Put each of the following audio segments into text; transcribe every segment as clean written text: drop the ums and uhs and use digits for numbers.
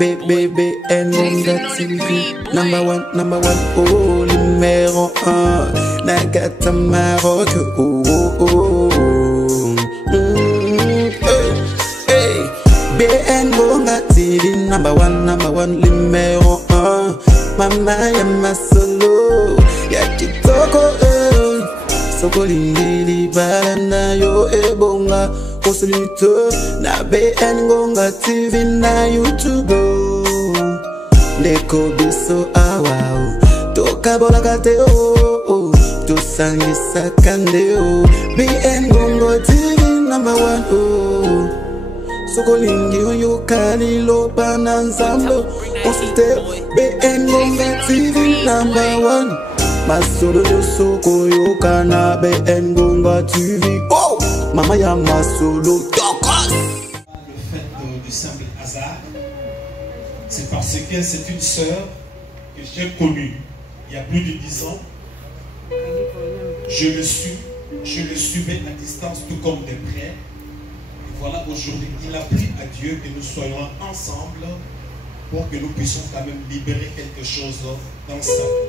BBN TV. Number one, oh, numéro 1. Nagata Maroc, oh, oh, oh. Hey, BN Gonga TV. Number one, numéro 1. Mama ya masolo, ya kitoko, soko lindili balana yo ebonga. Kosulito na BN Gonga TV na YouTube. Ndeko biso awao toka bola kate o to sangisa kande o. BN Gonga TV number 1 o. Soko lingi yo kali lo bananzambo. Konsulte BN Gonga TV number 1. Masolo yo soko yo kana BN Gonga TV. Oh, Mama ya masolo tokos. Le fait du simple hasard, c'est parce que c'est une sœur que j'ai connue il y a plus de 10 ans. Je le suivais à distance tout comme de près. Et voilà, aujourd'hui, il a pris à Dieu que nous soyons ensemble pour que nous puissions quand même libérer quelque chose dans sa vie,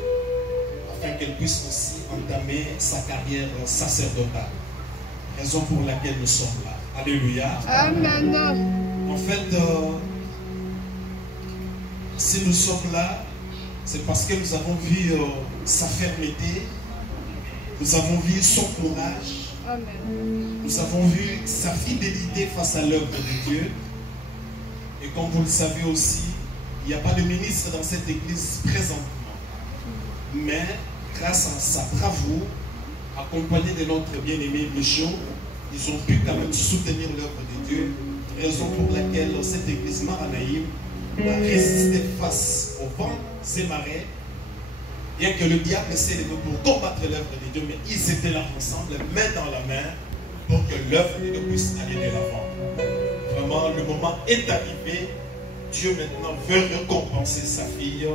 afin qu'elle puisse aussi entamer sa carrière sacerdotale. Raison pour laquelle nous sommes là. Alléluia. Amen. En fait, si nous sommes là, c'est parce que nous avons vu sa fermeté, nous avons vu son courage, Amen. nous avons vu sa fidélité face à l'œuvre de Dieu. Et comme vous le savez aussi, il n'y a pas de ministre dans cette église présentement. Mais grâce à sa bravoure, accompagné de notre bien-aimé Michaud, ils ont pu quand même soutenir l'œuvre de Dieu, raison pour laquelle cette église Maranaïm a résisté face aux vents et marées, bien que le diable s'est levé pour combattre l'œuvre de Dieu, mais ils étaient là ensemble, main dans la main, pour que l'œuvre de Dieu puisse aller de l'avant. Vraiment, le moment est arrivé. Dieu maintenant veut récompenser sa fille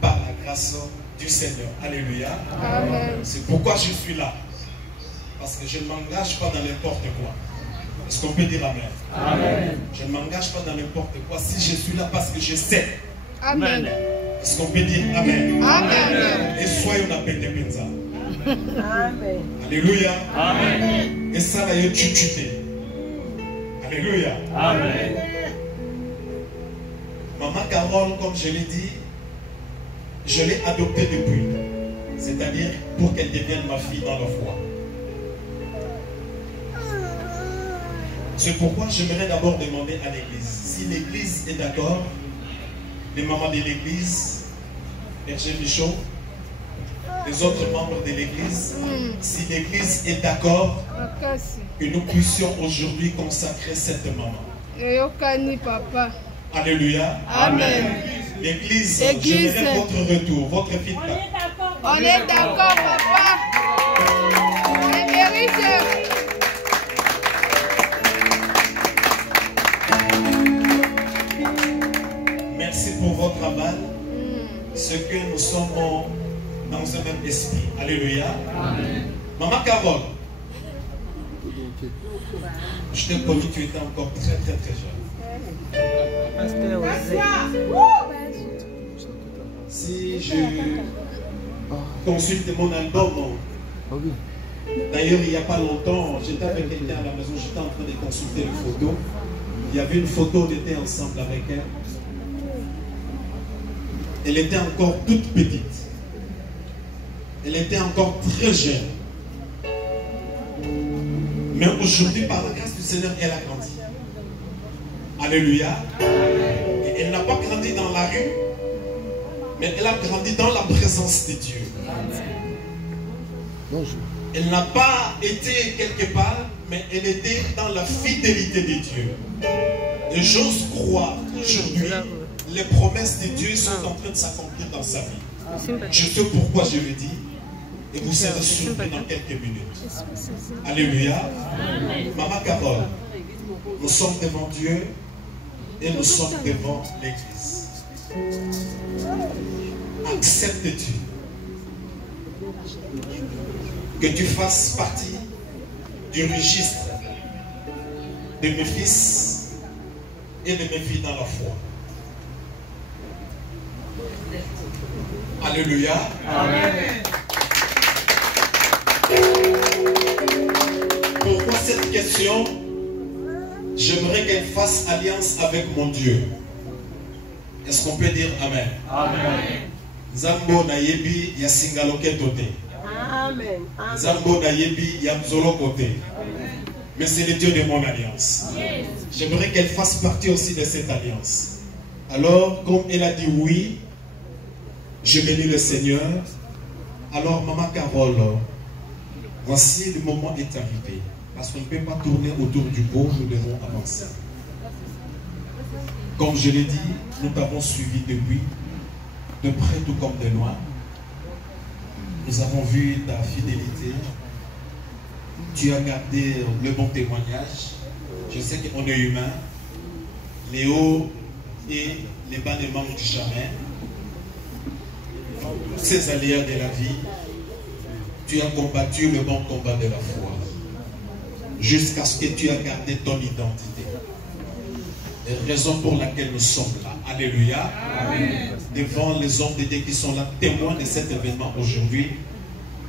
par la grâce du Seigneur. Alléluia. Amen. C'est pourquoi je suis là. Parce que je ne m'engage pas dans n'importe quoi. Est-ce qu'on peut dire Amen? Amen. Je ne m'engage pas dans n'importe quoi si je suis là parce que je sais. Amen. Est-ce qu'on peut dire Amen? Amen. Et soyez on appelle des Benza. Amen. Alléluia. Amen. Et ça là, il chuté. Alléluia. Amen. Maman Carole, comme je l'ai dit, je l'ai adoptée depuis. C'est-à-dire pour qu'elle devienne ma fille dans la foi. C'est pourquoi j'aimerais d'abord demander à l'église. Si l'église est d'accord, les mamans de l'église, Berger Michaud, les autres membres de l'église, si l'église est d'accord, que nous puissions aujourd'hui consacrer cette maman. Yokani papa. Alléluia. Amen. L'église, j'aimerais votre retour, votre feedback. On est d'accord papa. On est mérite. Merci pour votre aval. Ce que nous sommes dans un même esprit. Alléluia. Amen. Maman Carole, je t'ai connu, tu étais encore très jeune. Si je consulte mon album, d'ailleurs il n'y a pas longtemps, j'étais avec quelqu'un à la maison, j'étais en train de consulter les photos. Il y avait une photo, on était ensemble avec elle. Elle était encore toute petite. Elle était encore très jeune. Mais aujourd'hui, par la grâce du Seigneur, elle a grandi. Alléluia. Et elle n'a pas grandi dans la rue, mais elle a grandi dans la présence de Dieu. Elle n'a pas été quelque part, mais elle était dans la fidélité de Dieu. Et j'ose croire qu'aujourd'hui, les promesses de Dieu sont en train de s'accomplir dans sa vie. Je sais pourquoi je le dis. Et vous serez surpris dans quelques minutes. Alléluia. Maman Carole, nous sommes devant Dieu et nous sommes devant l'Église. Acceptes-tu que tu fasses partie du registre de mes fils et de mes filles dans la foi? Alléluia. Amen. Pourquoi cette question? J'aimerais qu'elle fasse alliance avec mon Dieu. Est-ce qu'on peut dire Amen? Amen. Zambo na yebi ya singaloke tote. Amen. Zambo na yebi ya mzolo kote. Mais c'est le Dieu de mon alliance. J'aimerais qu'elle fasse partie aussi de cette alliance. Alors, comme elle a dit oui, je bénis le Seigneur. Alors, Maman Carole, voici le moment est arrivé. Parce qu'on ne peut pas tourner autour du pot, nous devons avancer. Comme je l'ai dit, nous t'avons suivi depuis, de près tout comme de loin. Nous avons vu ta fidélité. Tu as gardé le bon témoignage. Je sais qu'on est humain. Les hauts et les bas ne manquent jamais. Ces aléas de la vie, tu as combattu le bon combat de la foi. Jusqu'à ce que tu as gardé ton identité. Et raison pour laquelle nous sommes là. Alléluia. Amen. Devant les hommes de Dieu qui sont là, témoins de cet événement aujourd'hui.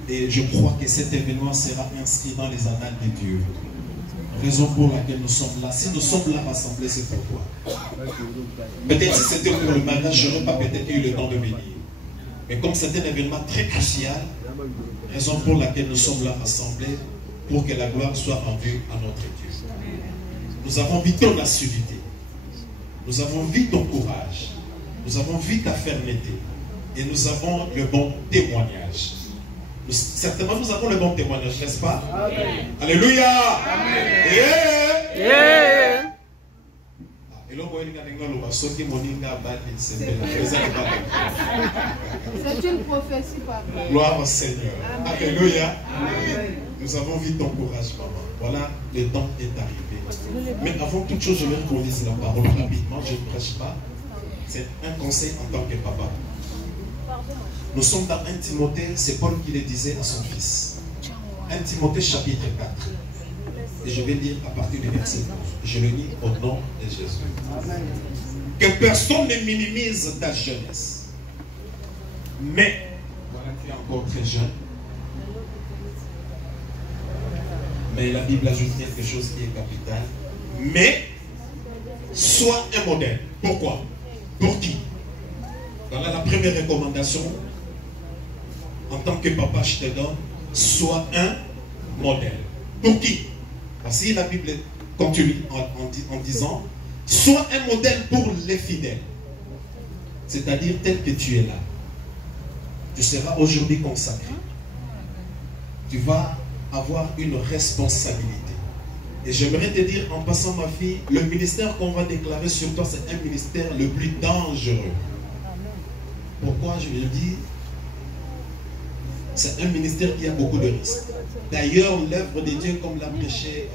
Et je crois que cet événement sera inscrit dans les annales de Dieu. Raison pour laquelle nous sommes là. Si nous sommes là rassemblés, c'est pourquoi. Peut-être si c'était pour le mariage, je n'aurais pas peut-être eu le temps de venir. Mais comme c'est un événement très crucial, raison pour laquelle nous sommes là rassemblés, pour que la gloire soit rendue à notre Dieu. Nous avons vu ton assiduité. Nous avons vu ton courage. Nous avons vu ta fermeté. Et nous avons le bon témoignage. Certainement, nous avons le bon témoignage, n'est-ce pas? Amen. Alléluia. Amen. Yeah. C'est une prophétie, papa. Gloire au Seigneur. Amen. Alléluia. Amen. Nous avons vu ton courage, maman. Voilà, le temps est arrivé. Mais avant toute chose, je vais qu'on lise la parole rapidement. Je ne prêche pas. C'est un conseil en tant que papa. Nous sommes dans 1 Timothée, c'est Paul qui le disait à son fils. 1 Timothée chapitre 4. Et je vais lire à partir du verset 12. Je le lis au nom de Jésus. Amen. Que personne ne minimise ta jeunesse. Mais, voilà, tu es encore très jeune. Mais la Bible ajoute quelque chose qui est capital. Mais, sois un modèle. Pourquoi? Pour qui? Voilà la première recommandation. En tant que papa, je te donne, sois un modèle. Pour qui? Parce que la Bible continue en disant, sois un modèle pour les fidèles. C'est-à-dire tel que tu es là. Tu seras aujourd'hui consacré. Tu vas avoir une responsabilité. Et j'aimerais te dire en passant, ma fille, le ministère qu'on va déclarer sur toi, c'est un ministère le plus dangereux. Pourquoi je le dis? C'est un ministère qui a beaucoup de risques. D'ailleurs, l'œuvre de Dieu, comme l'a prêché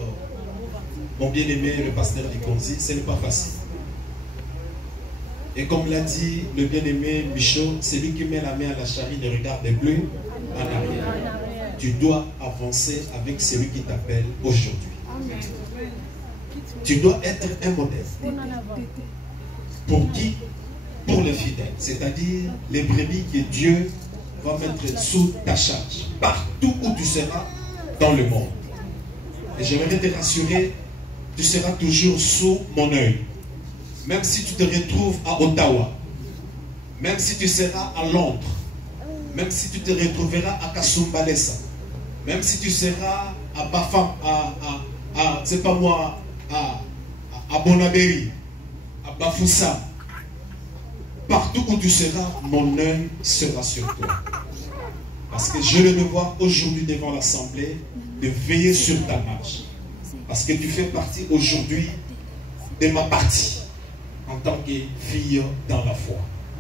mon bien-aimé, le pasteur Likonzi, ce n'est pas facile. Et comme l'a dit le bien-aimé Michaud, celui qui met la main à la charrie ne regarde plus en arrière. Tu dois avancer avec celui qui t'appelle aujourd'hui. Tu dois être un modèle. Pour qui? Pour les fidèles. C'est-à-dire les brebis que Dieu va mettre sous ta charge. Partout où tu seras dans le monde. Et j'aimerais te rassurer, tu seras toujours sous mon œil. Même si tu te retrouves à Ottawa, même si tu seras à Londres, même si tu te retrouveras à Kasumbalesa, même si tu seras à Bafam, c'est pas moi, à Bonabéry, à Bafoussa, partout où tu seras, mon œil sera sur toi. Parce que j'ai le devoir aujourd'hui devant l'Assemblée de veiller sur ta marche. Parce que tu fais partie aujourd'hui de ma partie en tant que fille dans la foi.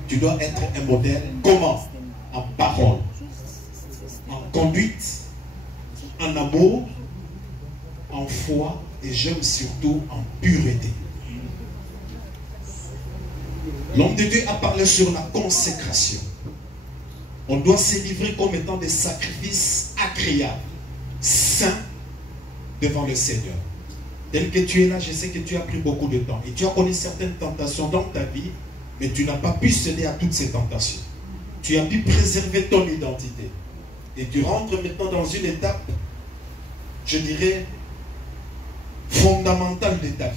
Tu dois être un modèle. Comment? En parole, en conduite, en amour, en foi et j'aime surtout en pureté. L'homme de Dieu a parlé sur la consécration. On doit se livrer comme étant des sacrifices agréables, saints devant le Seigneur. Tel que tu es là, je sais que tu as pris beaucoup de temps et tu as connu certaines tentations dans ta vie, mais tu n'as pas pu céder à toutes ces tentations. tu as pu préserver ton identité. Et tu rentres maintenant dans une étape, je dirais, fondamentale de ta vie.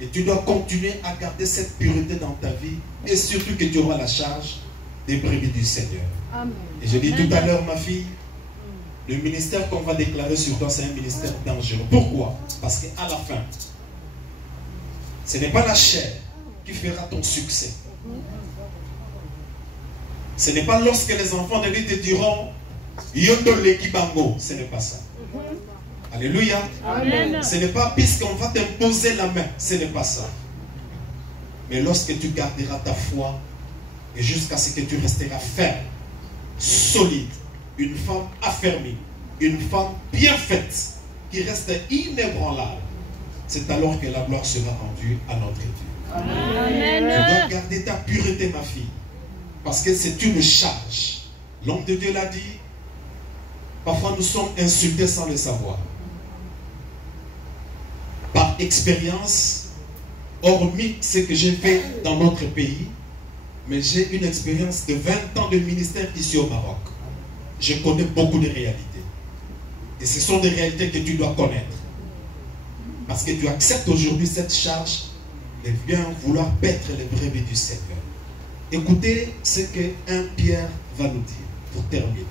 Et tu dois continuer à garder cette pureté dans ta vie. Et surtout que tu auras la charge des brebis du Seigneur. Amen. Et je dis tout à l'heure, ma fille, le ministère qu'on va déclarer sur toi, c'est un ministère dangereux. Pourquoi? Parce qu'à la fin, ce n'est pas la chair qui fera ton succès. Ce n'est pas lorsque les enfants de Dieu te diront Yondo Lekibango. Ce n'est pas ça. Alléluia. Amen. Ce n'est pas puisqu'on va t'imposer la main. Ce n'est pas ça. Mais lorsque tu garderas ta foi et jusqu'à ce que tu resteras ferme, solide, une femme affermie, une femme bien faite, qui reste inébranlable, c'est alors que la gloire sera rendue à notre Dieu. Amen. Tu dois garder ta pureté, ma fille, parce que c'est une charge. L'homme de Dieu l'a dit, parfois nous sommes insultés sans le savoir. Par expérience, hormis ce que j'ai fait dans notre pays, mais j'ai une expérience de 20 ans de ministère ici au Maroc. Je connais beaucoup de réalités. Et ce sont des réalités que tu dois connaître. Parce que tu acceptes aujourd'hui cette charge de bien vouloir paître les brebis du Seigneur. Écoutez ce que 1 Pierre va nous dire pour terminer.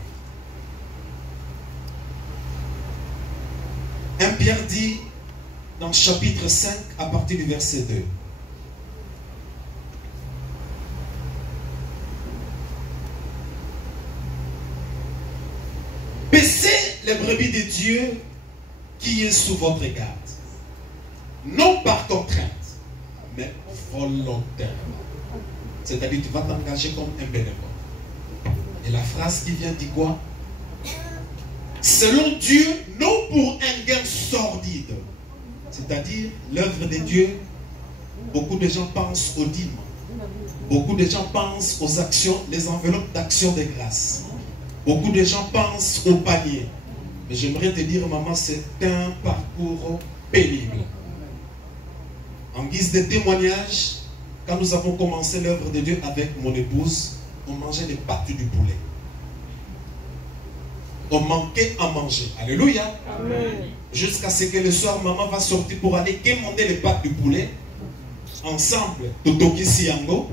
1 Pierre dit dans le chapitre 5 à partir du verset 2. Paissez les brebis de Dieu qui est sous votre garde. Non par contrainte, mais volontairement. C'est-à-dire tu vas t'engager comme un bénévole. Et la phrase qui vient dit quoi? Selon Dieu, non pour un gain sordide. C'est-à-dire l'œuvre de Dieu, beaucoup de gens pensent aux dîmes. Beaucoup de gens pensent aux actions, les enveloppes d'action de grâce. Beaucoup de gens pensent au panier. Mais j'aimerais te dire, maman, c'est un parcours pénible. En guise de témoignage, quand nous avons commencé l'œuvre de Dieu avec mon épouse, on mangeait les pâtes du poulet. On manquait à manger. Alléluia. Jusqu'à ce que le soir, maman va sortir pour aller quémander les pâtes du poulet. Ensemble, Totoki Siango.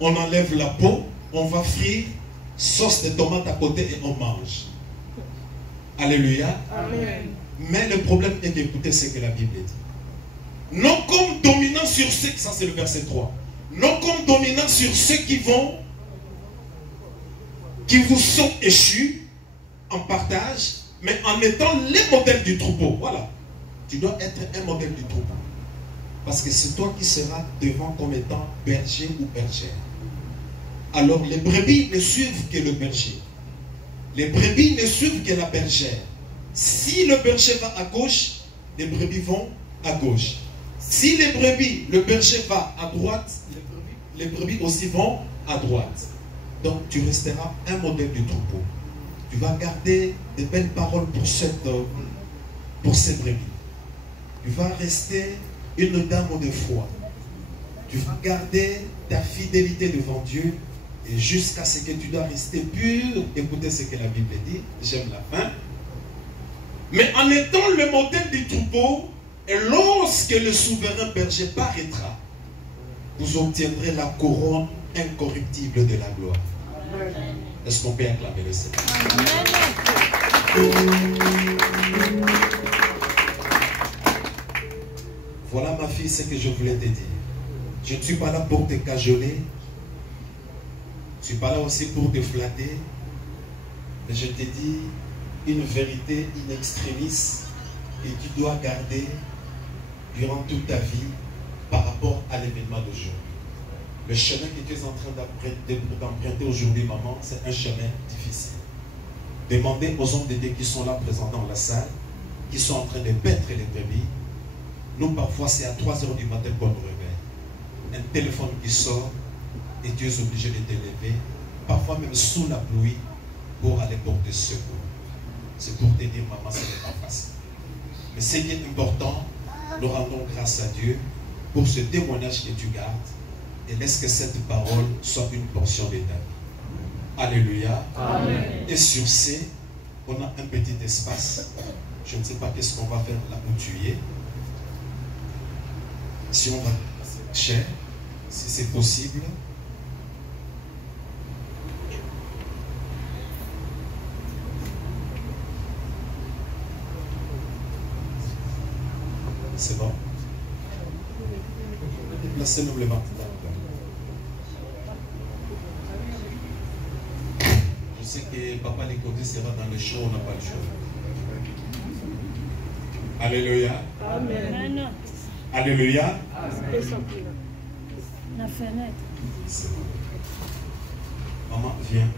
On enlève la peau, on va frire, sauce de tomate à côté et on mange. Alléluia. Amen. Mais le problème est d'écouter ce que la Bible dit. Non comme dominant sur ceux, ça c'est le verset 3. Non comme dominant sur ceux qui vous sont échus en partage, mais en étant les modèles du troupeau. Voilà. Tu dois être un modèle du troupeau. Parce que c'est toi qui seras devant comme étant berger ou bergère. Alors les brebis ne suivent que le berger. Les brebis ne suivent que la bergère. Si le berger va à gauche, les brebis vont à gauche. Si le berger va à droite, les brebis aussi vont à droite. Donc tu resteras un modèle du troupeau. Tu vas garder de belles paroles pour ces brebis. Tu vas rester une dame de foi. Tu vas garder ta fidélité devant Dieu et jusqu'à ce que tu dois rester pur. Écoutez ce que la Bible dit. J'aime la fin. Mais en étant le modèle du troupeau, et lorsque le souverain berger paraîtra, vous obtiendrez la couronne incorruptible de la gloire. Est-ce qu'on peut acclamer le Seigneur? Voilà ma fille, ce que je voulais te dire. Je ne suis pas là pour te cajoler. Je ne suis pas là aussi pour te flatter. Mais je te dis une vérité in extremis que tu dois garder durant toute ta vie par rapport à l'événement d'aujourd'hui. Le chemin que tu es en train d'emprunter aujourd'hui, maman, c'est un chemin difficile. Demandez aux hommes de Dieu qui sont là présents dans la salle, qui sont en train de paître les brebis. Nous, parfois, c'est à 3 h du matin qu'on nous réveille. Un téléphone qui sort et tu es obligé de te lever, parfois même sous la pluie, pour aller porter secours. C'est pour te dire, maman, ce n'est pas facile. Mais ce qui est important, nous rendons grâce à Dieu pour ce témoignage que tu gardes et laisse que cette parole soit une portion de ta vie. Alléluia. Amen. Et sur ce, on a un petit espace. Je ne sais pas qu'est-ce qu'on va faire là pour tuer. Si on va cher, si c'est possible. C'est bon. Placez-nous le vent. Je sais que Papa Lécoté sera dans le show, on n'a pas le choix. Alléluia. Amen. Alléluia. La fenêtre. C'est bon. Maman, viens.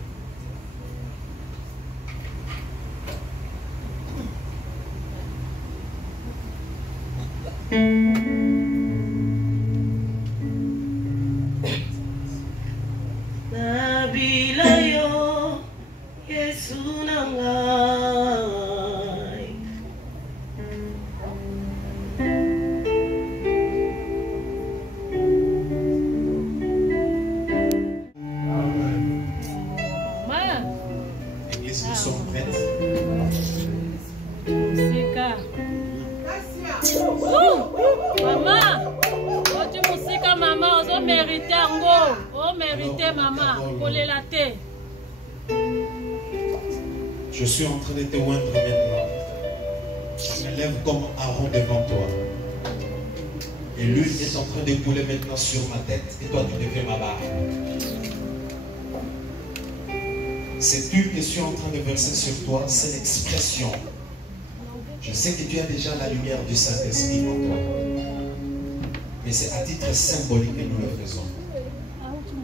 Nabilayo Yesu nangai Église, nous sommes prêtes. Musika. Maman, tu musika maman, ozo mérité ango. Oh mérité maman, kolela te. Je suis en train de te oindre maintenant. Je me lève comme Aaron devant toi. Et l'huile est en train de couler maintenant sur ma tête. Et toi, tu deviens ma barbe. Cette huile que je suis en train de verser sur toi, c'est l'expression. Je sais que tu as déjà la lumière du Saint-Esprit en toi. Mais c'est à titre symbolique que nous le faisons.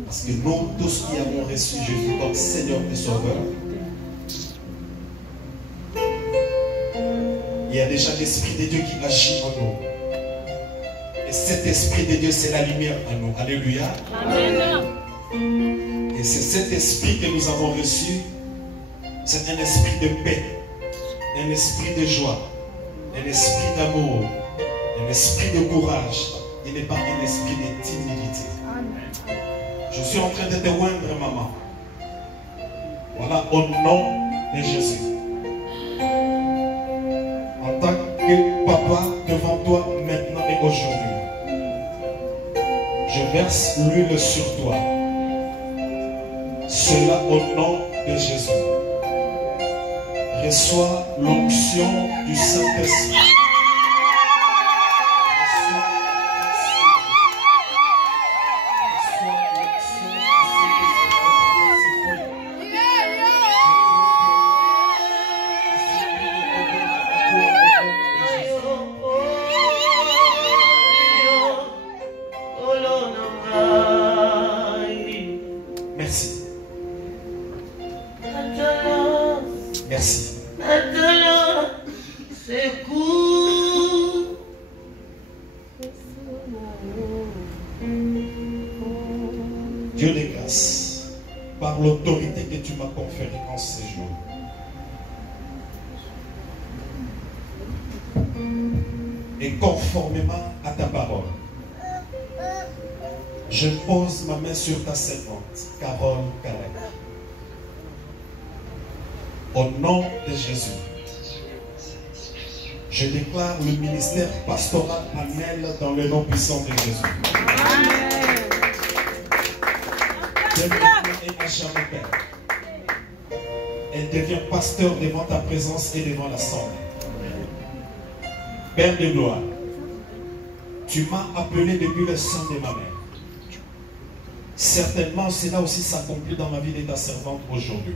Parce que nous, tous qui avons reçu Jésus comme Seigneur et Sauveur, il y a déjà l'Esprit de Dieu qui agit en nous. Et cet Esprit de Dieu, c'est la lumière en nous. Alléluia. Amen. Et c'est cet esprit que nous avons reçu. C'est un esprit de paix, un esprit de joie, un esprit d'amour, un esprit de courage. Il n'est pas un esprit de timidité. Je suis en train de te oindre, maman. Voilà, au nom de Jésus. En tant que papa devant toi maintenant et aujourd'hui, je verse l'huile sur toi. Cela au nom de Jésus. Reçois l'onction du Saint-Esprit. Merci. Merci. Dieu de grâce, par l'autorité que tu m'as conférée en ces jours, et conformément à ta parole, je pose ma main sur ta servante, Carole Calais. Au nom de Jésus, je déclare le ministère pastoral en elle dans le nom puissant de Jésus. Et à jamais, Père. Elle devient pasteur devant ta présence et devant l'assemblée. Père de gloire, tu m'as appelé depuis le sein de ma mère. Certainement, cela aussi s'accomplit dans la vie de ta servante aujourd'hui.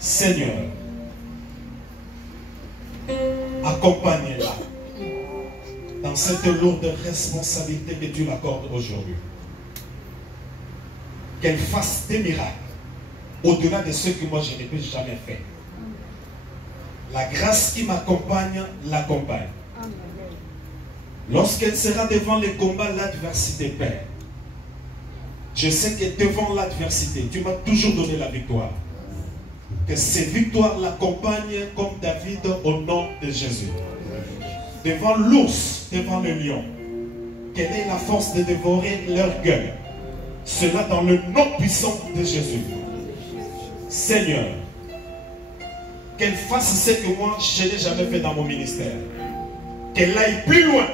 Seigneur, accompagne-la dans cette lourde responsabilité que tu l'accordes aujourd'hui. Qu'elle fasse des miracles au-delà de ce que moi je ne peux jamais faire. La grâce qui m'accompagne, l'accompagne. Lorsqu'elle sera devant les combats, l'adversité, Père, je sais que devant l'adversité, tu m'as toujours donné la victoire. Que ces victoires l'accompagnent comme David au nom de Jésus. Devant l'ours, devant le lion, quelle est la force de dévorer leur gueule? Cela dans le nom puissant de Jésus. Seigneur, qu'elle fasse ce que moi je n'ai jamais fait dans mon ministère. Qu'elle aille plus loin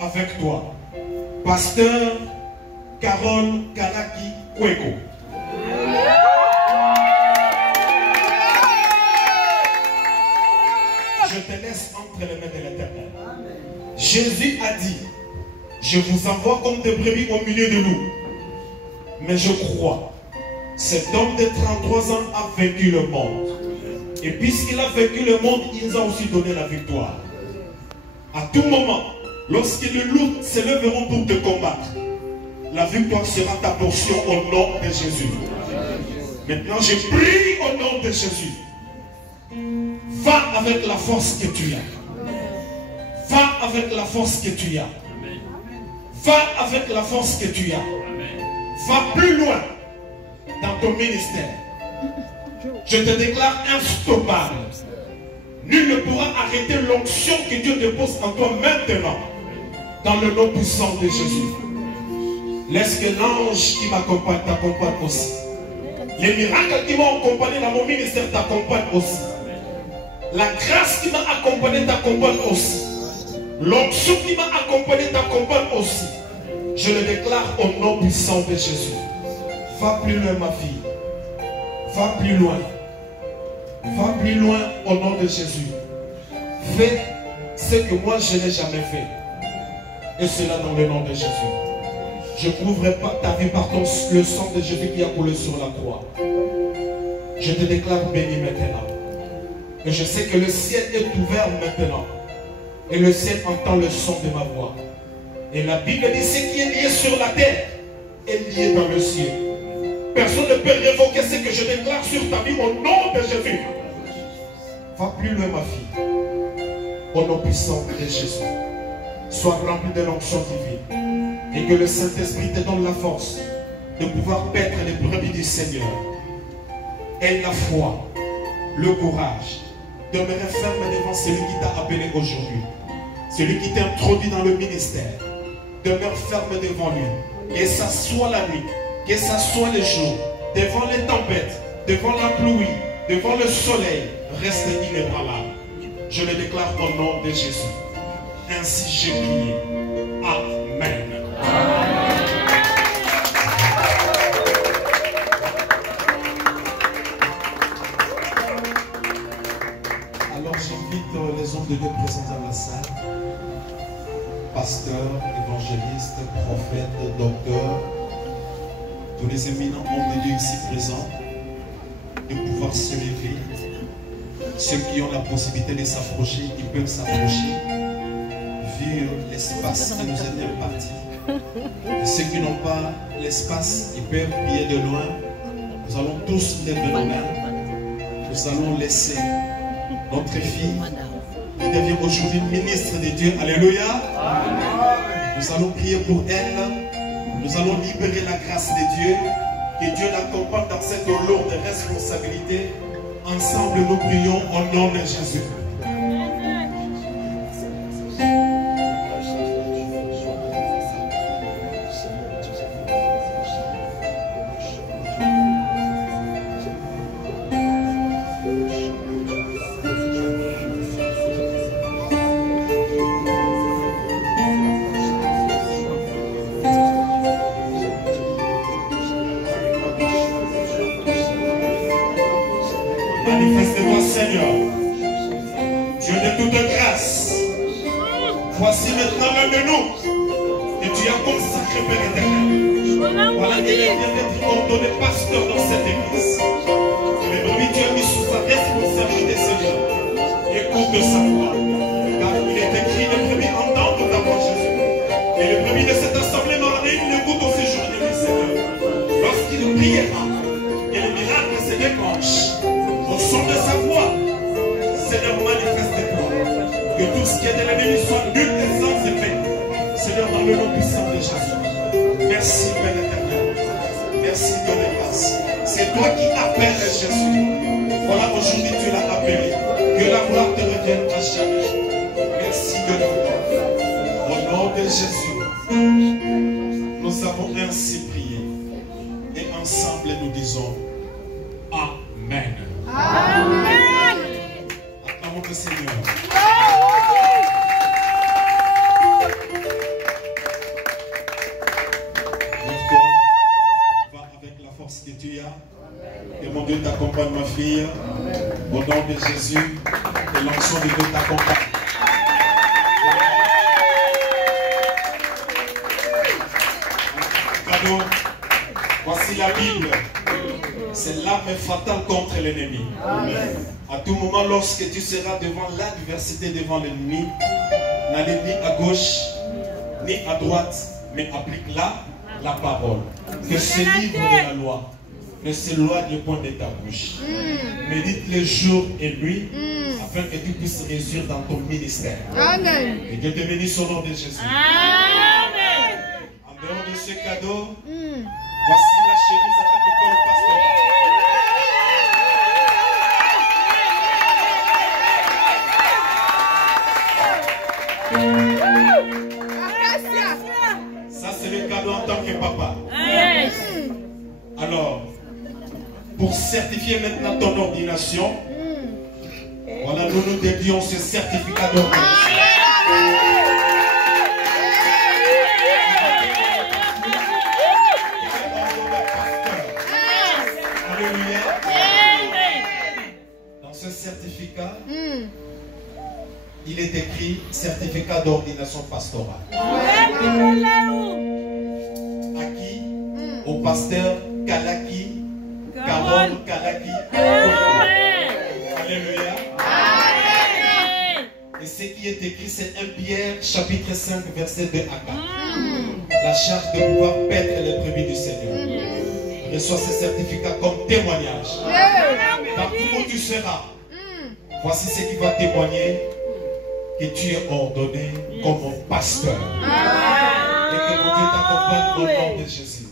avec toi. Pasteur Carole Kalaki Kweko. Je te laisse entre les mains de l'Éternel. Jésus a dit, je vous envoie comme des brebis au milieu de loups. Mais je crois, cet homme de 33 ans a vaincu le monde. Et puisqu'il a vaincu le monde, il nous a aussi donné la victoire. À tout moment, lorsque les loups s'élèveront pour te combattre, la victoire sera ta portion au nom de Jésus. Maintenant, je prie au nom de Jésus. Va avec la force que tu as. Va avec la force que tu as. Va avec la force que tu as. Va plus loin dans ton ministère. Je te déclare instoppable. Nul ne pourra arrêter l'onction que Dieu dépose en toi maintenant. Dans le nom puissant de Jésus. Laisse que l'ange qui m'accompagne t'accompagne aussi. Les miracles qui m'ont accompagné dans mon ministère t'accompagnent aussi. La grâce qui m'a accompagné t'accompagne aussi. L'onction qui m'a accompagné t'accompagne aussi. Je le déclare au nom puissant de Jésus. Va plus loin, ma fille. Va plus loin. Va plus loin au nom de Jésus. Fais ce que moi je n'ai jamais fait. Et cela dans le nom de Jésus. Je couvre ta vie par le sang de Jésus qui a coulé sur la croix. Je te déclare béni maintenant. Et je sais que le ciel est ouvert maintenant. Et le ciel entend le son de ma voix. Et la Bible dit ce qui est lié sur la terre est lié dans le ciel. Personne ne peut révoquer ce que je déclare sur ta vie au nom de Jésus. Va plus loin, ma fille. Au nom puissant de Jésus. Sois rempli de l'onction divine. Et que le Saint-Esprit te donne la force de pouvoir paître les brebis du Seigneur. Aie la foi, le courage. Demeurer ferme devant celui qui t'a appelé aujourd'hui. Celui qui t'a introduit dans le ministère. Demeure ferme devant lui. Que ça soit la nuit, que ça soit le jour, devant les tempêtes, devant la pluie, devant le soleil, reste inébranlable. Je le déclare au nom de Jésus. Ainsi j'ai prié. Amen. Alors j'invite les hommes de Dieu présents dans la salle. Pasteurs, évangélistes, prophètes, docteurs, tous les éminents hommes de Dieu ici présents, de pouvoir se lever. Ceux qui ont la possibilité de s'approcher, ils peuvent s'approcher, vu l'espace qui nous est imparti. Et ceux qui n'ont pas l'espace, ils peuvent prier de loin. Nous allons tous lever nos mains. Nous allons laisser notre fille qui devient aujourd'hui ministre de Dieu. Alléluia. Nous allons prier pour elle. Nous allons libérer la grâce de Dieu. Que Dieu l'accompagne dans cette lourde responsabilité. Ensemble, nous prions au nom de Jésus. Manifeste-toi, Seigneur, Dieu de toute grâce. Voici maintenant l'un de nous que tu as consacré, Père éternel. Voilà, il vient d'être ordonné pasteur dans cette église. Les brebis, tu as mis sous sa responsabilité, Seigneur. Écoute sa voix, car il est écrit les brebis entendent ta voix, Jésus. Et les brebis de cette assemblée marnée, ils l'écoutent au séjour de lui, Seigneur. Lorsqu'il priera, que le miracle se déclenche. Au son de sa voix, Seigneur, manifeste-toi. Que tout ce qui est de l'ennemi soit nul et sans effet. Seigneur, dans le nom puissant de Jésus. Merci, Père éternel. Merci de la grâce. C'est toi qui appelles Jésus. Voilà, aujourd'hui tu l'as appelé. Que la gloire te revienne à jamais. Merci de nous. Au nom de Jésus, nous avons ainsi prié. Et ensemble nous disons Lève-toi, va avec la force que tu as. Que mon Dieu t'accompagne, ma fille. Au nom de Jésus, que l'onction de Dieu t'accompagne. Cadeau, voici la Bible. C'est l'arme fatale contre l'ennemi. À tout moment, lorsque tu seras devant l'adversité, devant l'ennemi, n'allez ni à gauche, ni à droite, mais applique la parole. Que ce livre de la loi ne s'éloigne point de ta bouche. Médite les jours et nuits, afin que tu puisses réussir dans ton ministère. Amen. Et Dieu te bénisse au nom de Jésus. Amen. En dehors de ce cadeau, voici la chemise avec le col pastoral. Ça, c'est le cadeau en tant que papa. Yes. Alors, pour certifier maintenant ton ordination, voilà, nous nous dédions ce certificat d'ordination. Alléluia. Dans ce certificat, il est écrit certificat d'ordination pastorale. À qui? Au pasteur Kalaki, Carole Kalaki. Alléluia. Et ce qui est écrit, c'est 1 Pierre chapitre 5 verset 2 à 4. La charge de pouvoir paître les brebis du Seigneur. Reçois ce certificat comme témoignage. Partout où tu seras, voici ce qui va témoigner que tu es ordonné comme mon pasteur. Et que mon Dieu t'accompagne au nom de Jésus.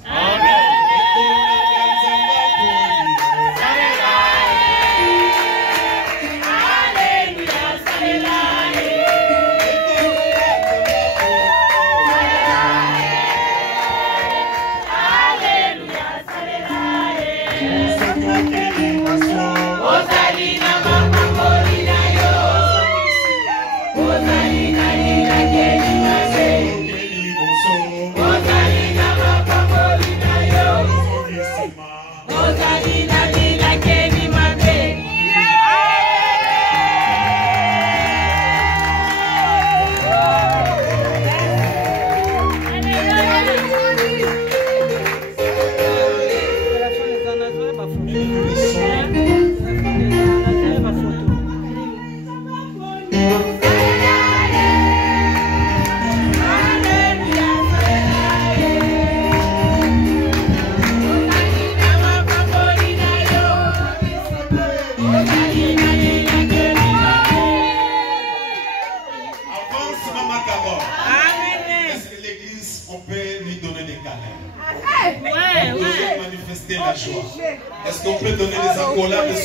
Est-ce qu'on peut donner des accolades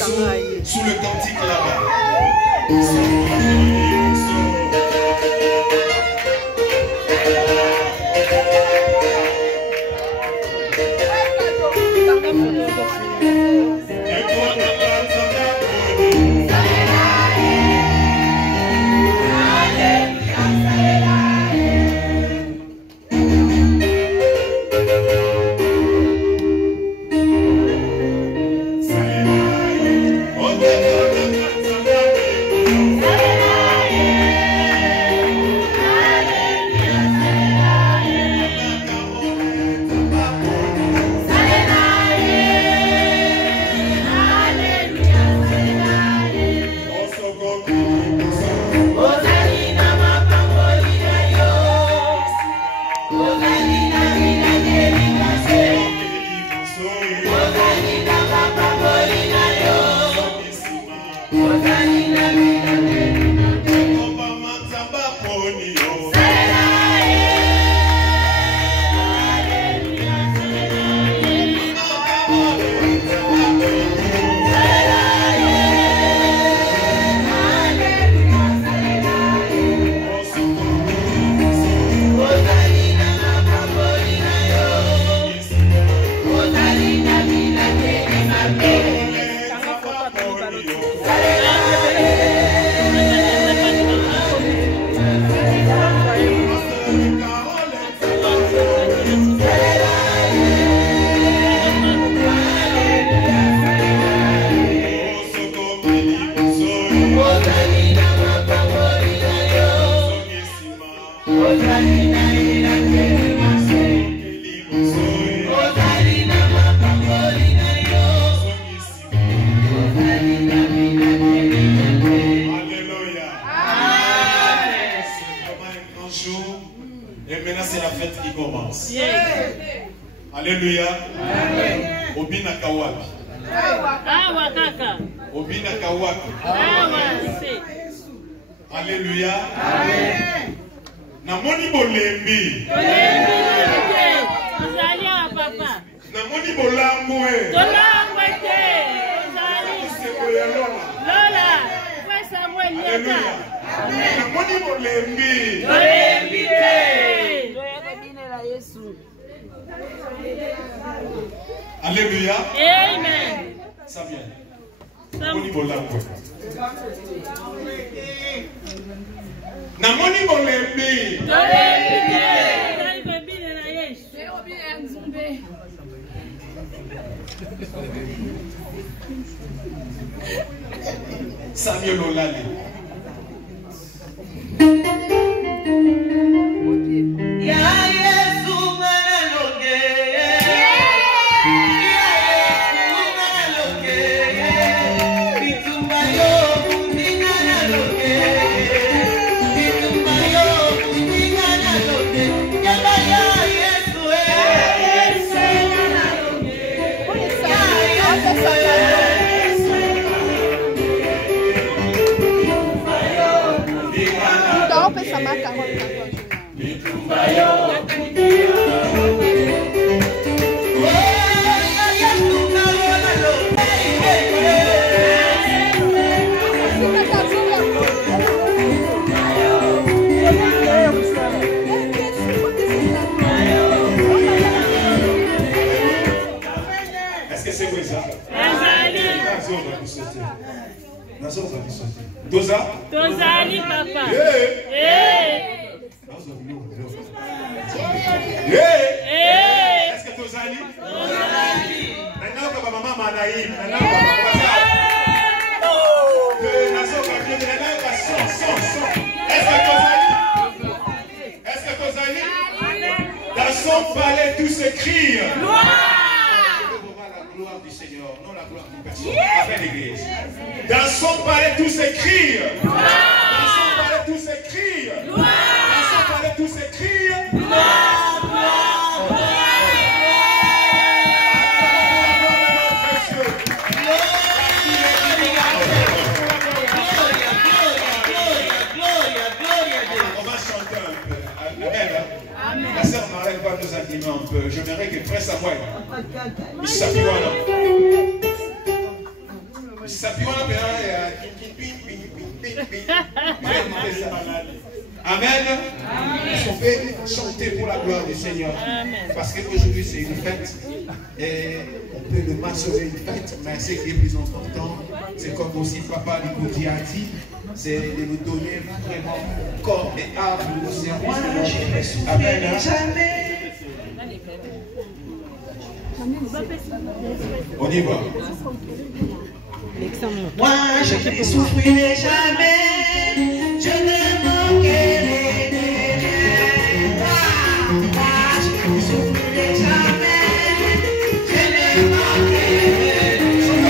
sous le cantique là-bas? maintenant c'est la fête qui commence. Yes. Alléluia. Obina Kawaki. Awa kaka. Obina Kawaki. Awa se. Alléluia. Namoni bolembi. Ozali a papa. Namoni bolambo. Tolambo te. Ozali. Lola. Kwa Samuel Nyaka. Namoni bolembi. Bolembi te. Alléluia. Amen. Ça vient. Namoni bolambo. Namoni bolembi. Bolembi te. Ozali bebile na Yesu. Samuel Olale. Est-ce que c'est vrai ça? Doza? Tozali papa. Est-ce que Tozali? Maintenant que maman m'a naïf, est-ce que Tozali? Dans son palais tout s'écrit. La gloire du Seigneur, non la gloire du personne. Avec l'église. Dans son palais tout s'écrit. Dans son palais tout s'écrit. Dans son palais tout s'écrit. On va chanter un peu. Amen. La sœur Marlène va nous animer un peu. J'aimerais que Frère Samuel, il s'appuie là. Il s'appuie là. Amen. On fait chanter pour la gloire du Seigneur. Parce qu'aujourd'hui c'est une fête. Et on peut le mentionner une fête. Mais ce qui est plus important, c'est comme aussi Papa Likoudi a dit, c'est de nous donner vraiment corps et âme au service de notre Jésus. Amen. On y va. Moi, je ne souffrirai jamais, je ne manquerai de rien. Moi, je ne souffrirai jamais, je ne manquerai de jamais.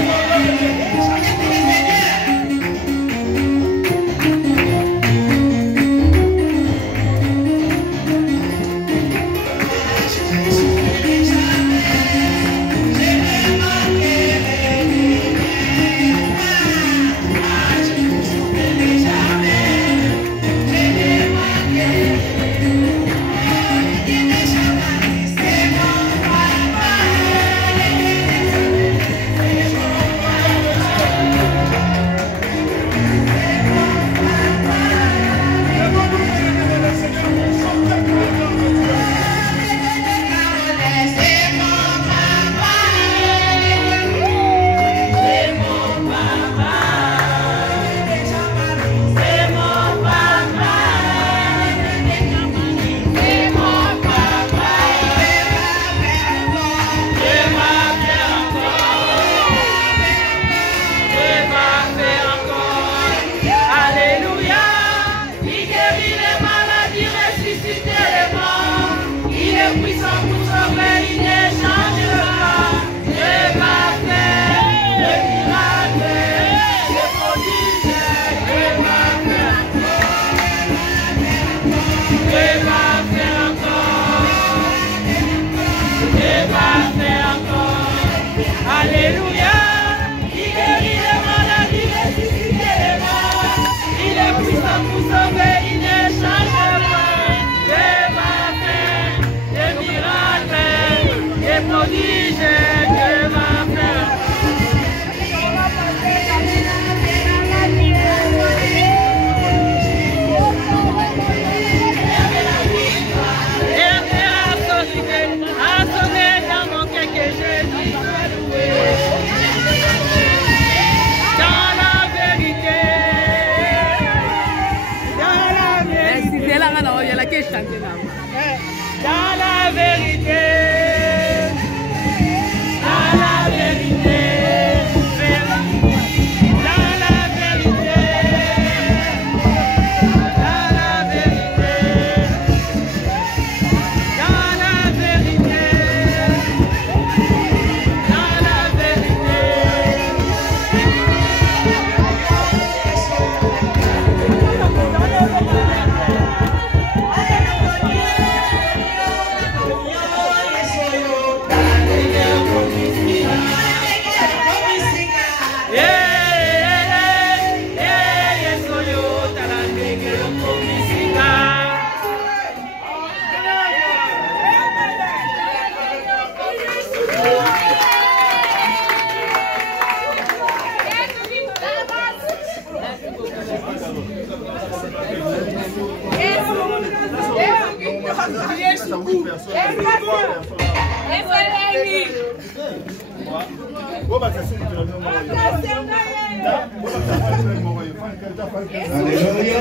Alléluia.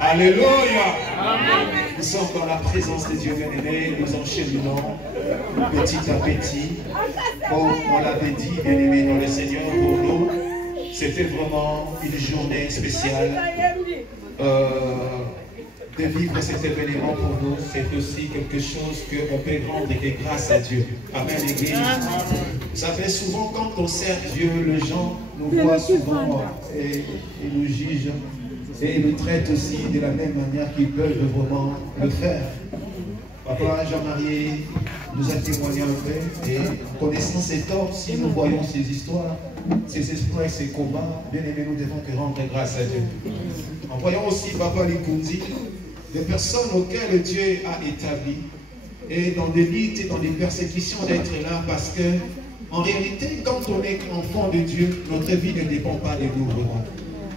Alléluia. Nous sommes dans la présence de Dieu bien-aimé. Nous enchaînons petit à petit. Comme on l'avait dit, bien-aimé dans le Seigneur, pour nous, c'était vraiment une journée spéciale. De vivre cet événement pour nous, c'est aussi quelque chose qu'on peut rendre grâce à Dieu. Amen, l'Église. Vous savez, souvent quand on sert Dieu, les gens nous voient souvent et nous jugent et nous traitent aussi de la même manière qu'ils peuvent vraiment le faire. Papa Jean-Marie nous a témoigné un peu et connaissant cet homme, si nous voyons ces histoires, ces espoirs et ces combats, bien aimés, nous devons que rendre grâce à Dieu. En voyant aussi Papa Likundi, des personnes auxquelles Dieu a établi et dans des luttes et dans des persécutions d'être là parce que en réalité quand on est enfant de Dieu, notre vie ne dépend pas de nous vraiment.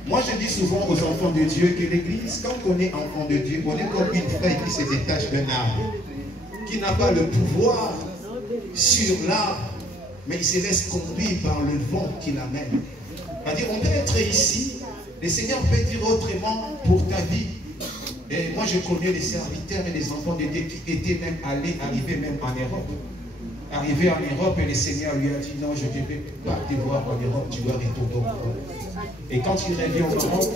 Moi je dis souvent aux enfants de Dieu que l'église, quand on est enfant de Dieu, on est comme une feuille qui se détache d'un arbre, qui n'a pas le pouvoir sur l'arbre, mais il se laisse conduire par le vent qui l'amène. C'est-à-dire on peut être ici, le Seigneur peut dire autrement pour ta vie. Et moi, je connais les serviteurs et les enfants de Dieu qui étaient même arrivés même en Europe. Arrivé en Europe, et le Seigneur lui a dit, non, je ne vais pas te voir en Europe, tu dois retourner au Maroc. Et quand il revient au Maroc,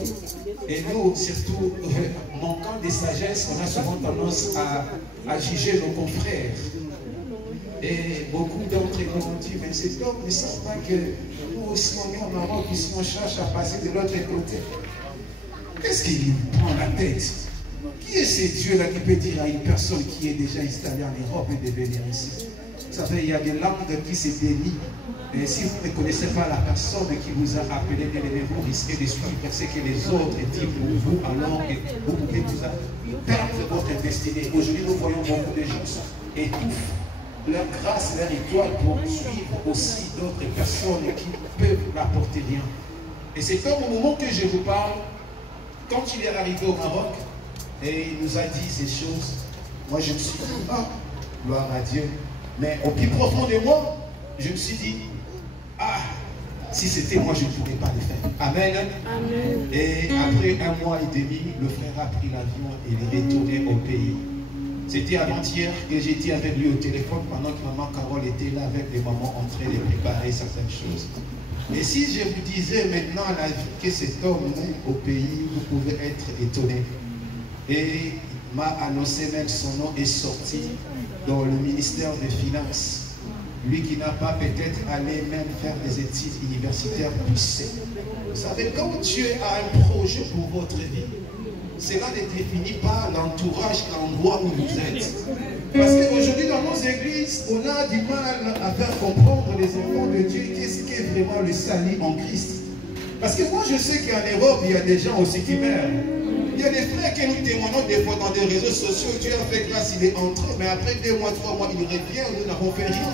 et nous, surtout, manquant de sagesse, on a souvent tendance à juger nos confrères. Et beaucoup d'entre nous ont dit, mais cet homme ne sait pas que nous aussi on est au Maroc, ici on cherche à passer de l'autre côté. Qu'est-ce qu'il lui prend la tête? Qui est ce Dieu-là qui peut dire à une personne qui est déjà installée en Europe de venir ici? Vous savez, il y a des langues qui se dénient. Et si vous ne connaissez pas la personne qui vous a appelé, bien aimé, vous risquez de suivre ce que les autres disent pour vous, alors que vous pouvez vous perdre votre destinée. Aujourd'hui, nous voyons beaucoup de gens étouffent leur grâce, leur étoile pour suivre aussi d'autres personnes qui peuvent n'apporter rien. Et c'est comme au moment que je vous parle, quand il est arrivé au Maroc, et il nous a dit ces choses, moi je me suis dit, ah, gloire à Dieu. Mais au plus profond de moi, je me suis dit, ah, si c'était moi, je ne pourrais pas le faire. Amen. Amen. Et après 1 mois et demi, le frère a pris l'avion et il est retourné au pays. C'était avant-hier que j'étais avec lui au téléphone pendant que maman Carole était là avec des mamans en train de préparer certaines choses. Et si je vous disais maintenant la vie que cet homme est au pays, vous pouvez être étonné. Et il m'a annoncé même son nom est sorti dans le ministère des Finances. Lui qui n'a pas peut-être allé même faire des études universitaires poussées. Vous savez, quand Dieu a un projet pour votre vie, cela ne définit pas l'entourage, l'endroit où vous êtes. Parce qu'aujourd'hui, dans nos églises, on a du mal à faire comprendre les enfants de Dieu qu'est-ce qu'est vraiment le salut en Christ. Parce que moi, je sais qu'en Europe, il y a des gens aussi qui meurent. Il y a des frères que nous témoignons des fois dans des réseaux sociaux. Dieu a fait grâce, il est entré, mais après 2 mois, 3 mois, il revient, nous n'avons fait rien.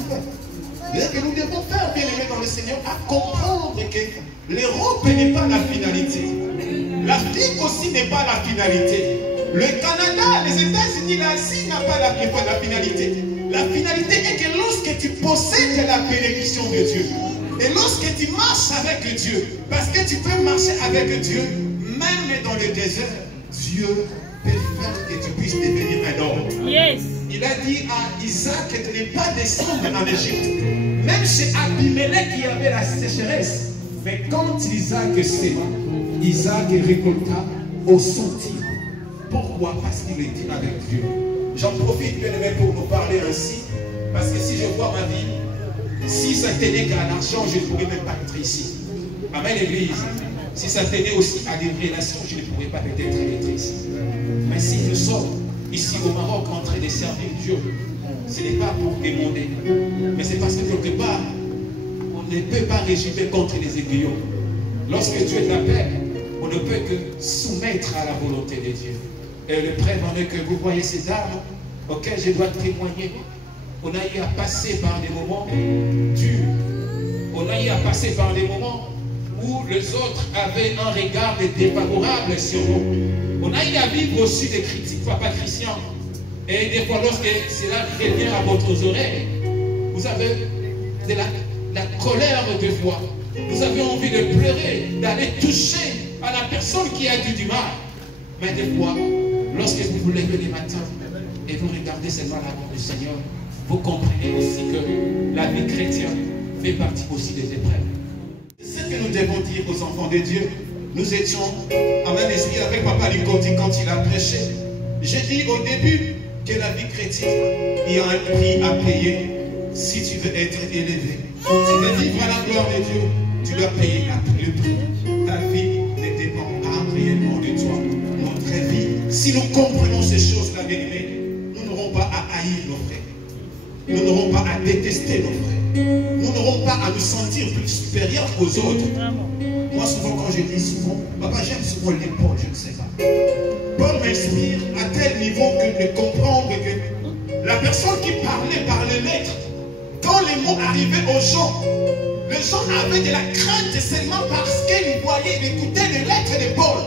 C'est-à-dire que nous devons faire bien aimer dans le Seigneur à comprendre que l'Europe n'est pas la finalité. L'Afrique aussi n'est pas la finalité. Le Canada, les États-Unis, l'Asie n'a pas la finalité. La finalité est que lorsque tu possèdes la bénédiction de Dieu, et lorsque tu marches avec Dieu, parce que tu peux marcher avec Dieu, même dans le désert, Dieu peut faire que tu puisses devenir un homme. Yes. Il a dit à Isaac de ne pas descendre en Égypte. Même chez Abimelech, il y avait la sécheresse. Mais quand Isaac sema, Isaac récolta au centime. Pourquoi? Parce qu'il était avec Dieu. J'en profite, bien aimé, pour nous parler ainsi. Parce que si je vois ma vie, si ça tenait qu'à l'argent, je ne pourrais même pas être ici. Amen, l'église. Si ça tenait aussi à des relations, je ne pourrais pas peut-être être ici. Mais si nous sommes ici au Maroc en train de servir Dieu, ce n'est pas pour demander, mais c'est parce que quelque part, on ne peut pas régimer contre les aiguillons. Lorsque Dieu t'appelle, on ne peut que soumettre à la volonté de Dieu. Et le preuve en est que vous voyez ces âmes auxquelles je dois témoigner. On a eu à passer par des moments durs. On a eu à passer par des moments où les autres avaient un regard défavorable sur nous. On a eu à vivre aussi des critiques, papa Christian. Et des fois, lorsque cela revient à votre oreille, vous avez de la colère de foi. Vous avez envie de pleurer, d'aller toucher à la personne qui a du mal. Mais des fois, lorsque vous vous levez les matins et vous regardez seulement la mort du Seigneur, vous comprenez aussi que la vie chrétienne fait partie aussi des épreuves. C'est ce que nous devons dire aux enfants de Dieu. Nous étions en même esprit avec Papa Lincoln quand il a prêché. J'ai dit au début que la vie chrétienne, il y a un prix à payer si tu veux être élevé. Si tu veux vivre à la gloire de Dieu, tu dois payer le prix. Ta vie ne dépend pas réellement de toi. Notre vie, si nous comprenons ces choses-là, bien aimés, nous n'aurons pas à haïr nos frères. Nous n'aurons pas à détester nos frères. Nous n'aurons pas à nous sentir plus supérieurs aux autres. Moi, souvent, quand je dis souvent, papa, j'aime souvent les Paul, je ne sais pas. Paul m'inspire à tel niveau que de comprendre que la personne qui parlait par les lettres, quand les mots arrivaient aux gens avaient de la crainte seulement parce qu'ils voyaient, ils écoutaient les lettres de Paul.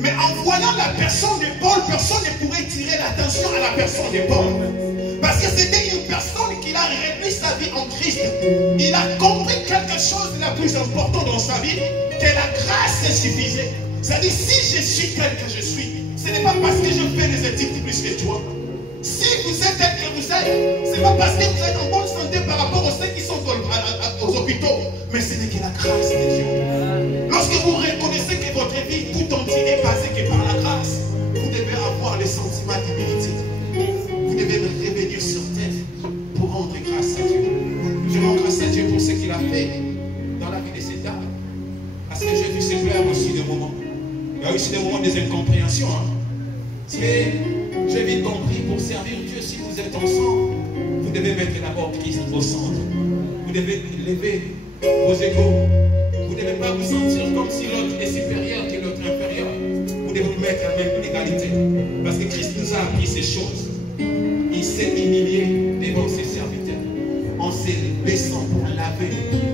Mais en voyant la personne de Paul, personne ne pourrait tirer l'attention à la personne de Paul. Parce que c'était une personne qui a réduit sa vie en Christ. Il a compris quelque chose de la plus important dans sa vie, que la grâce suffisait. C'est-à-dire, si je suis tel que je suis, ce n'est pas parce que je fais des études plus que toi. Si vous êtes tel que vous êtes, ce n'est pas parce que vous êtes en bonne santé par rapport aux ceux qui sont aux hôpitaux, mais ce n'est que la grâce de Dieu. Lorsque vous reconnaissez que votre vie tout entière est basée que par la grâce, vous devez avoir les sentiments d'humilité. Vous devez revenir sur terre pour rendre grâce à Dieu. Je rends grâce à Dieu pour ce qu'il a fait dans la vie de cet âme. Parce que j'ai vu ses pleurs aussi des moments. Il y a aussi des moments des incompréhensions. J'ai vite compris, pour servir Dieu, si vous êtes ensemble, vous devez mettre d'abord Christ au centre. Vous devez lever vos égaux. Vous ne devez pas vous sentir comme si l'autre est supérieur que l'autre inférieur. Vous devez vous mettre à la même égalité. Parce que Christ nous a appris ces choses. Il s'est humilié devant ses serviteurs en se baissant pour laver les pieds.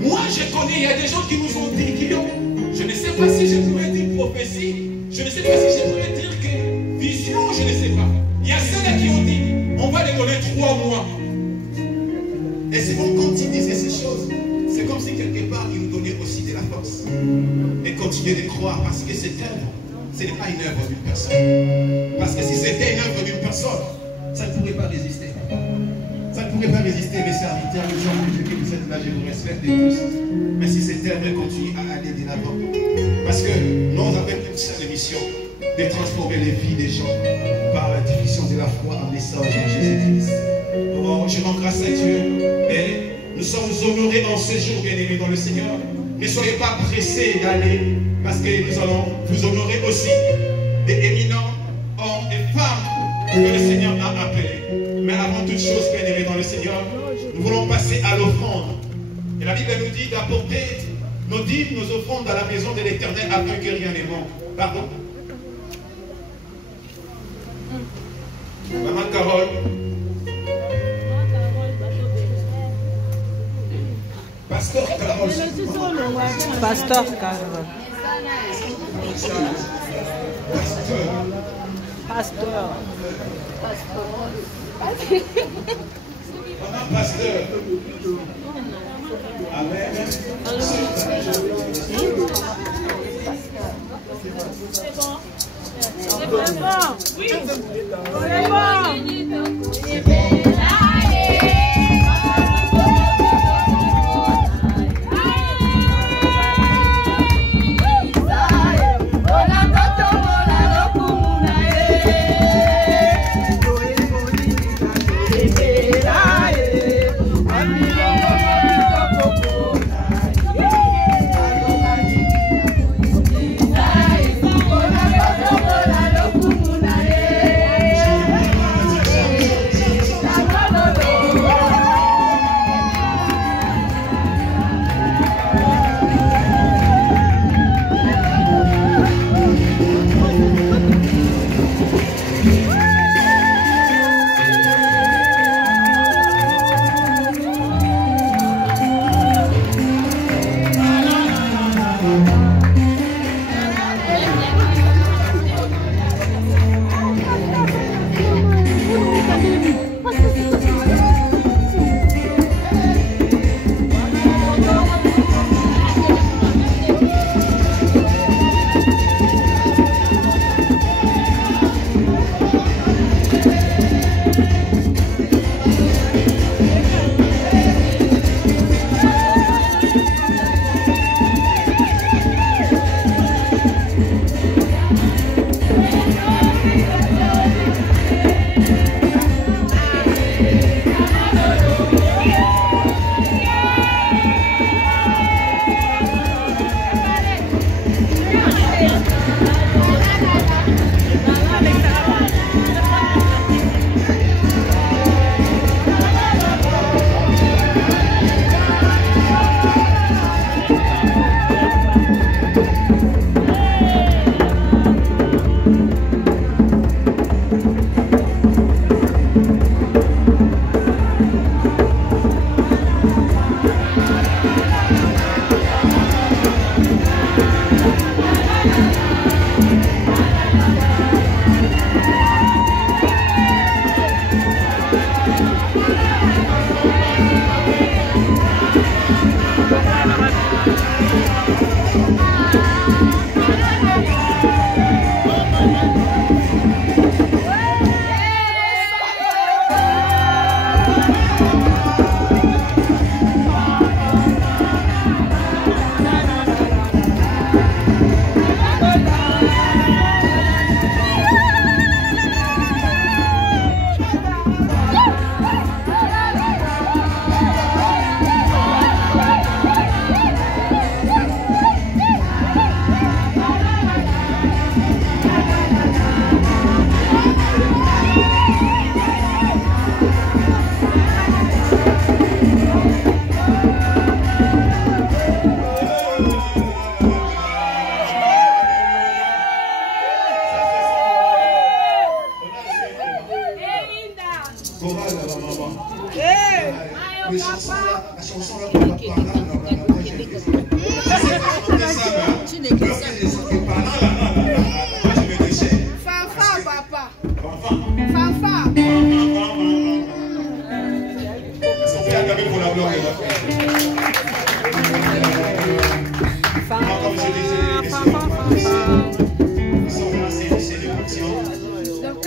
Moi, je connais, il y a des gens qui nous ont dit, Guillaume, je ne sais pas si je pourrais dire prophétie, je ne sais pas si je pourrais dire que vision, je ne sais pas. Il y a ceux-là qui ont dit, on va les donner 3 mois. Et c'est bon, quand ils disaient ces choses, c'est comme si quelque part, ils nous donnaient aussi de la force. Et continuer de croire, parce que cette œuvre, ce n'est pas une œuvre d'une personne. Parce que si c'était une œuvre d'une personne, ça ne pourrait pas résister. Ça ne pourrait pas résister, mes serviteurs, les gens que vous êtes là, je vous respecte tous. Mais si cette œuvre continue à aller de l'avant. Parce que nous avons une seule mission, de transformer les vies des gens par la diffusion de la foi en message en Jésus-Christ. Oh, je rends grâce à Dieu. Et nous sommes honorés en ce jour, bien-aimés dans le Seigneur. Ne soyez pas pressés d'aller, parce que nous allons vous honorer aussi des éminents hommes et femmes que le Seigneur a appelés. Mais avant toute chose, bien-aimés dans le Seigneur, nous voulons passer à l'offrande. Et la Bible nous dit d'apporter nos dîmes, nos offrandes à la maison de l'Éternel afin que rien ne manque. Pardon? Maman Carole. Pasteur Carole. Pasteur Carole. Pasteur. Maman Pasteur. Amen. C'est bon. C'est bon. Oui. C'est bon. C'est bon.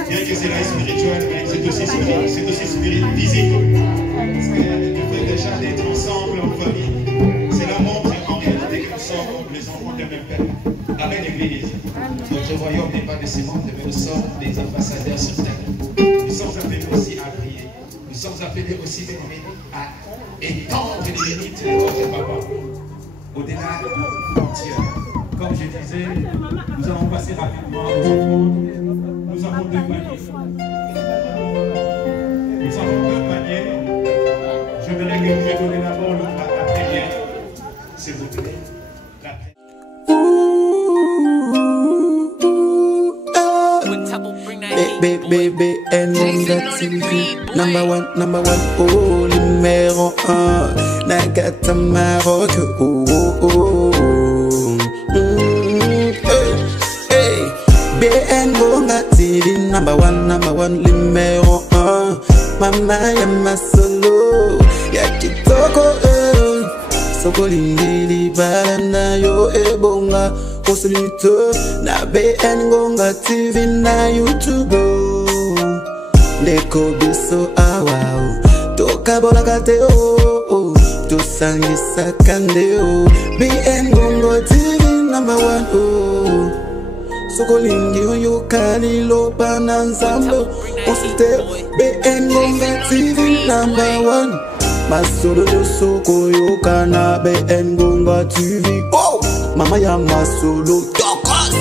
Bien que c'est la spirituelle, mais c'est aussi spirit physique. Le fait déjà d'être ensemble en famille, c'est la montre en réalité que nous sommes les enfants de même Père. Avec l'Église. Notre royaume n'est pas de ces mondes, mais nous sommes des ambassadeurs sur terre. Nous sommes appelés aussi à prier. Nous sommes appelés aussi à étendre les limites de notre papa. Au-delà de Dieu. Comme je disais, nous allons passer rapidement aux offrandes. Nous avons deux paniers. Nous avons deux paniers. Je voudrais que vous me donnez d'abord la première, s'il vous plaît. La Baby, and on that TV. Number one, oh, numéro 1. Nagata Maroc, oh, oh, oh. Hey, BN Bonga TV. Number one, numéro 1. Mama ya masolo, ya kitoko, soko lindili balanda yo ebonga. Osolite na BN Ngonga TV na YouTube. Ndeko biso awa toka bolakate o tosangisa kande o. BN Ngonga TV #1 o. Sokolingi oyo kalilo pananzambo. Osolite BN Ngonga TV #1. Masolo do soko yo kana BN Ngonga TV. Oh, mama ya masolo tokos.